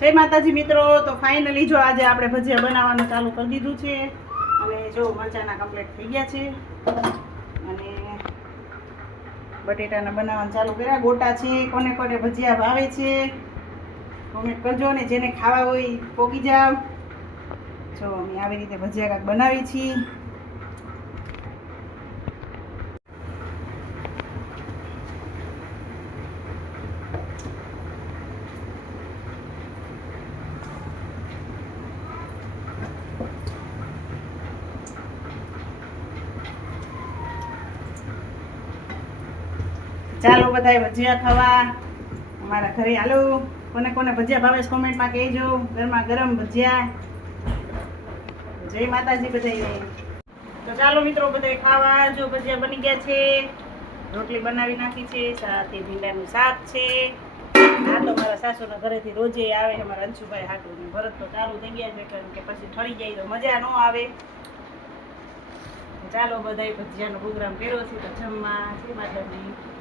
જય માતાજી મિત્રો. તો ફાઇનલી જો આજે આપણે ભજીયા બનાવવાનું ચાલુ કરી દીધું છે અને જો મરચાના કમ્પ્લીટ થઈ ગયા છે અને બટેટાના બનાવવાનું ચાલુ કર્યા. ગોટા છે. કોને કોને ભજીયા ભાવે છે કોમેન્ટ કરજો ને જેને ખાવા હોય પોગી જાવ. જો અમે આવી રીતે ભજીયા કાંઈક બનાવી છીએ. ચાલો બધાય ભજીયા ખાવા અમારા ઘરે. હાલો, કોને કોને ભજીયા ભાવે કોમેન્ટમાં કહેજો. ગરમા ગરમ ભજીયા. જય માતાજી બધાય. તો ચાલો મિત્રો બધાય ખાવા. જો ભજીયા બની ગયા છે, રોટલી બનાવી નાખી છે, સાથે ભીંડાનું શાક છે. હા તો મારા સાસુના ઘરેથી રોજે આવે છે મારા અંશુભાઈ હાટું ને ભરત તો ચાલુ થઈ ગયા છે કારણ કે પછી ઠરી જાય તો મજા ન આવે. ચાલો બધાય ભજીયાનો પ્રોગ્રામ કર્યો છે તો જમવા. જય માતાજી.